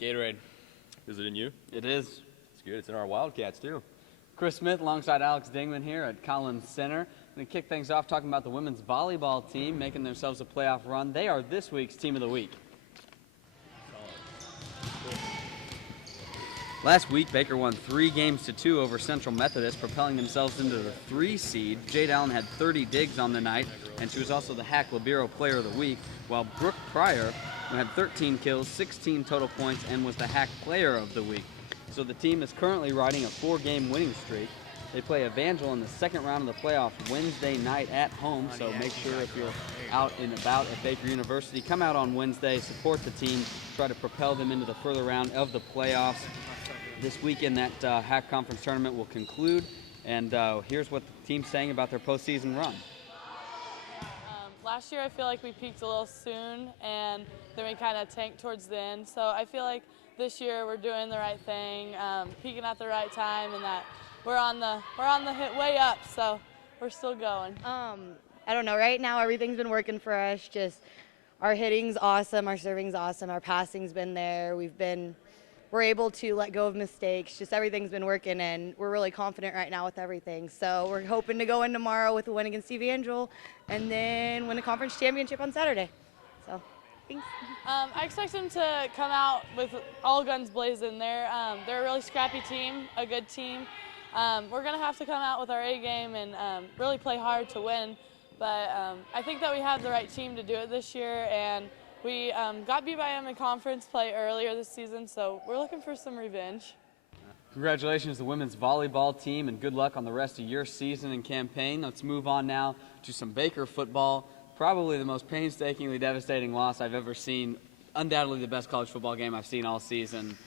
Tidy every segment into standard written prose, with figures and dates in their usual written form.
Gatorade. Is it in you? It is. It's good. It's in our Wildcats, too. Chris Smith alongside Alex Dingman here at Collin Center. Going to kick things off talking about the women's volleyball team making themselves a playoff run. They are this week's Team of the Week. Last week, Baker won 3-2 over Central Methodist, propelling themselves into the 3 seed. Jade Allen had 30 digs on the night, and she was also the Hack Libero Player of the Week, while Brooke Pryor, who had 13 kills, 16 total points, and was the Hack Player of the Week. So the team is currently riding a 4-game winning streak. They play Evangel in the second round of the playoffs Wednesday night at home, so make sure if you're out and about at Baker University, come out on Wednesday, support the team, try to propel them into the further round of the playoffs. This weekend, that Hack Conference tournament will conclude, and here's what the team's saying about their postseason run. Last year, I feel like we peaked a little soon, and then we kind of tanked towards the end. So I feel like this year we're doing the right thing, peaking at the right time, and that we're on the hit way up. So we're still going. I don't know. Right now, everything's been working for us. Just our hitting's awesome, our serving's awesome, our passing's been there. We're able to let go of mistakes. Just everything's been working, and we're really confident right now with everything. So we're hoping to go in tomorrow with a win against Evangel, and then win a conference championship on Saturday. So, thanks. I expect them to come out with all guns blazing. They're a really scrappy team, a good team. We're going to have to come out with our A game and really play hard to win. But I think that we have the right team to do it this year, and we got beat by them in conference play earlier this season, so we're looking for some revenge. Congratulations to the women's volleyball team, and good luck on the rest of your season and campaign. Let's move on now to some Baker football. Probably the most painstakingly devastating loss I've ever seen. Undoubtedly the best college football game I've seen all season.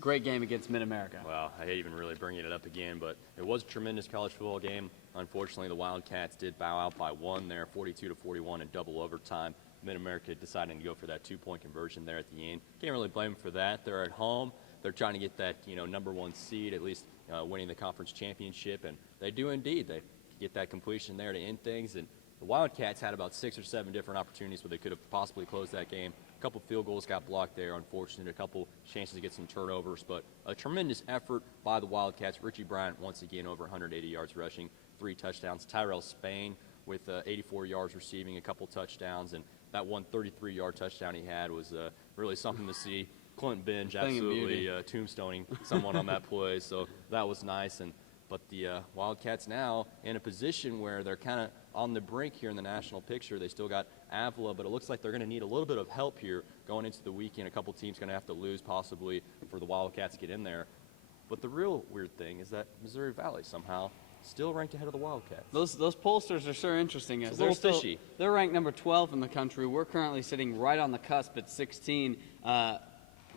Great game against Mid-America. Well, I hate even really bringing it up again, but it was a tremendous college football game. Unfortunately, the Wildcats did bow out by 1 there, 42-41 in double overtime. Mid-America deciding to go for that 2-point conversion there at the end. Can't really blame them for that. They're at home. They're trying to get that, number 1 seed, at least winning the conference championship, and they do indeed. They get that completion there to end things, and the Wildcats had about 6 or 7 different opportunities where they could have possibly closed that game. A couple field goals got blocked there, unfortunately, a couple chances to get some turnovers, but a tremendous effort by the Wildcats. Richie Bryant, once again, over 180 yards rushing, 3 touchdowns. Tyrell Spain with 84 yards receiving, a couple touchdowns, and that one 33-yard touchdown he had was really something to see. Clint Benj absolutely tombstoning someone on that play, so that was nice. But the Wildcats now in a position where they're kind of on the brink here in the national picture. They still got Avila, but it looks like they're going to need a little bit of help here going into the weekend. A couple teams going to have to lose possibly for the Wildcats to get in there. But the real weird thing is that Missouri Valley somehow still ranked ahead of the Wildcats. Those pollsters are sure interesting. It's a little fishy. They're ranked number 12 in the country. We're currently sitting right on the cusp at 16,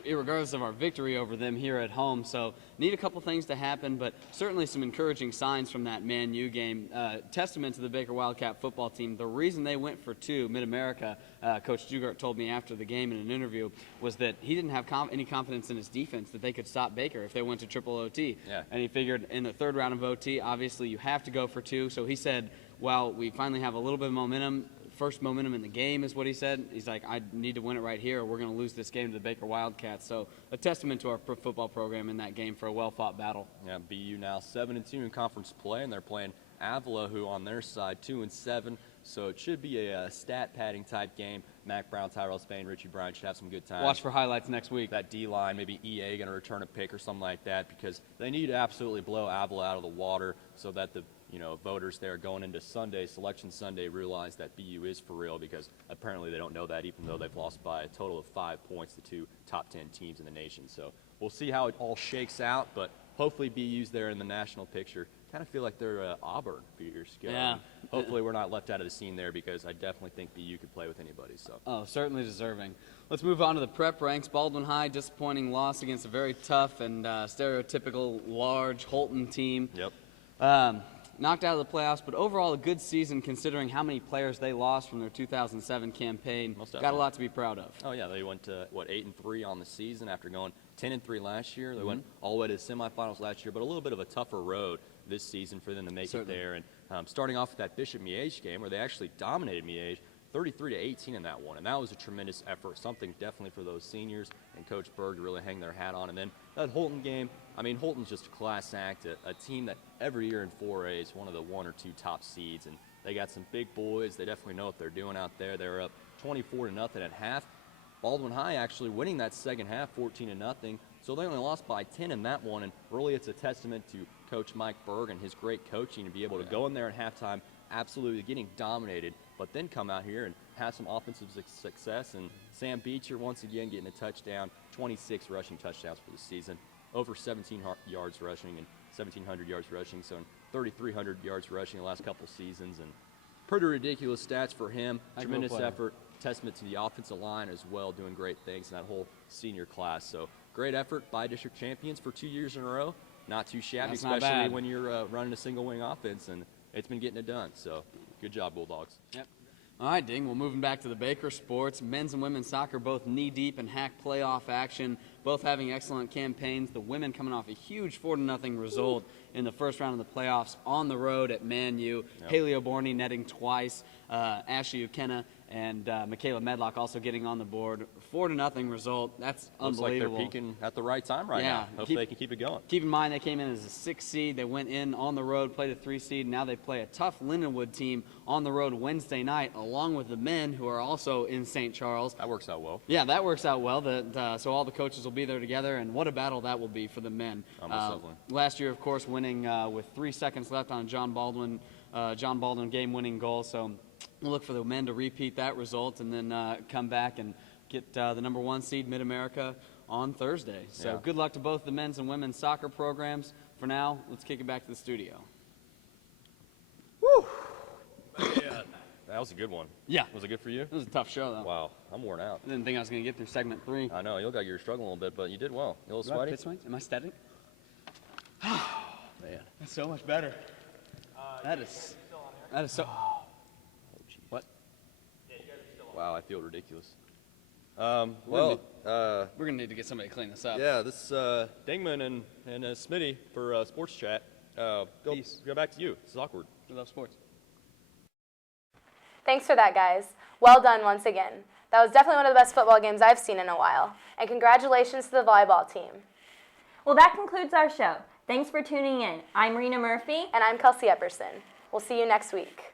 irregardless of our victory over them here at home. So need a couple things to happen, but certainly some encouraging signs from that Man U game. Testament to the Baker Wildcat football team. The reason they went for 2, Mid-America, Coach Dugart told me after the game in an interview, was that he didn't have any confidence in his defense that they could stop Baker if they went to triple OT. Yeah. And he figured in the third round of OT, obviously you have to go for 2. So he said, well, we finally have a little bit of momentum. First momentum in the game is what he said. He's like, I need to win it right here or we're going to lose this game to the Baker Wildcats. So a testament to our football program in that game for a well-fought battle. Yeah, BU now 7-2 in conference play, and they're playing Avila, who on their side 2-7. So it should be a stat padding type game. Mac Brown, Tyrell Spain, Richie Bryant should have some good times. Watch for highlights next week. That D-line, maybe EA going to return a pick or something like that, because they need to absolutely blow Avila out of the water so that the voters there going into Sunday, Selection Sunday, realize that BU is for real, because apparently they don't know that, even though they've lost by a total of 5 points to 2 top 10 teams in the nation. So we'll see how it all shakes out, but hopefully BU's there in the national picture. Kind of feel like they're Auburn a few years ago. Yeah. Hopefully we're not left out of the scene there, because I definitely think BU could play with anybody. So. Oh, certainly deserving. Let's move on to the prep ranks. Baldwin High, disappointing loss against a very tough and stereotypical large Holton team. Yep. Knocked out of the playoffs, but overall a good season considering how many players they lost from their 2007 campaign. Got a lot to be proud of. Oh yeah, they went to 8-3 on the season after going 10-3 last year. They went all the way to the semifinals last year, but a little bit of a tougher road this season for them to make it there. And starting off with that Bishop Miege game where they actually dominated Miege 33-18 in that one, and that was a tremendous effort, something definitely for those seniors and Coach Berg to really hang their hat on. And then that Holton game, I mean, Holton's just a class act, a team that every year in 4A is one of the 1 or 2 top seeds, and they got some big boys. They definitely know what they're doing out there. They were up 24-0 at half. Baldwin High actually winning that second half 14-0, so they only lost by 10 in that one, and really it's a testament to Coach Mike Berg and his great coaching to be able to go in there at halftime absolutely getting dominated, but then come out here and have some offensive success. And Sam Beecher once again getting a touchdown, 26 rushing touchdowns for the season, over 1,700 yards rushing and 1,700 yards rushing, so 3,300 yards rushing the last couple seasons, and pretty ridiculous stats for him. Tremendous effort, testament to the offensive line as well, doing great things in that whole senior class. So great effort by district champions for 2 years in a row. Not too shabby, especially when you're running a single wing offense, and it's been getting it done. So good job, Bulldogs. Yep. All right, Ding. Well, moving back to the Baker sports, men's and women's soccer both knee-deep in HAC playoff action, both having excellent campaigns. The women coming off a huge 4-0 result in the first round of the playoffs on the road at Man U. Yep. Haley O'Borney netting twice, Ashley Ukenna and Michaela Medlock also getting on the board. 4-0 result. That's unbelievable. Looks like they're peaking at the right time right now. Hope they can keep it going. Keep in mind they came in as a 6 seed. They went in on the road, played a 3 seed. Now they play a tough Lindenwood team on the road Wednesday night, along with the men who are also in St. Charles. That works out well. Yeah, that works out well. So all the coaches will be there together, and what a battle that will be for the men. Last year, of course, winning with 3 seconds left on a John Baldwin game-winning goal. So we'll look for the men to repeat that result and then come back and get the number 1 seed Mid-America on Thursday. So good luck to both the men's and women's soccer programs. For now, let's kick it back to the studio. Woo! Man, that was a good one. Yeah. Was it good for you? It was a tough show, though. Wow, I'm worn out. I didn't think I was going to get through segment 3. I know, you look like you're struggling a little bit, but you did well. You a little sweaty? Am I static? Man, that's so much better. That is so. What? Wow, I feel ridiculous. We're gonna need to get somebody to clean this up. Yeah, this Dingman and Smitty for sports chat. Go back to you. This is awkward. We love sports. Thanks for that, guys. Well done once again. That was definitely one of the best football games I've seen in a while. And congratulations to the volleyball team. Well, that concludes our show. Thanks for tuning in. I'm Rena Murphy. And I'm Kelsey Epperson. We'll see you next week.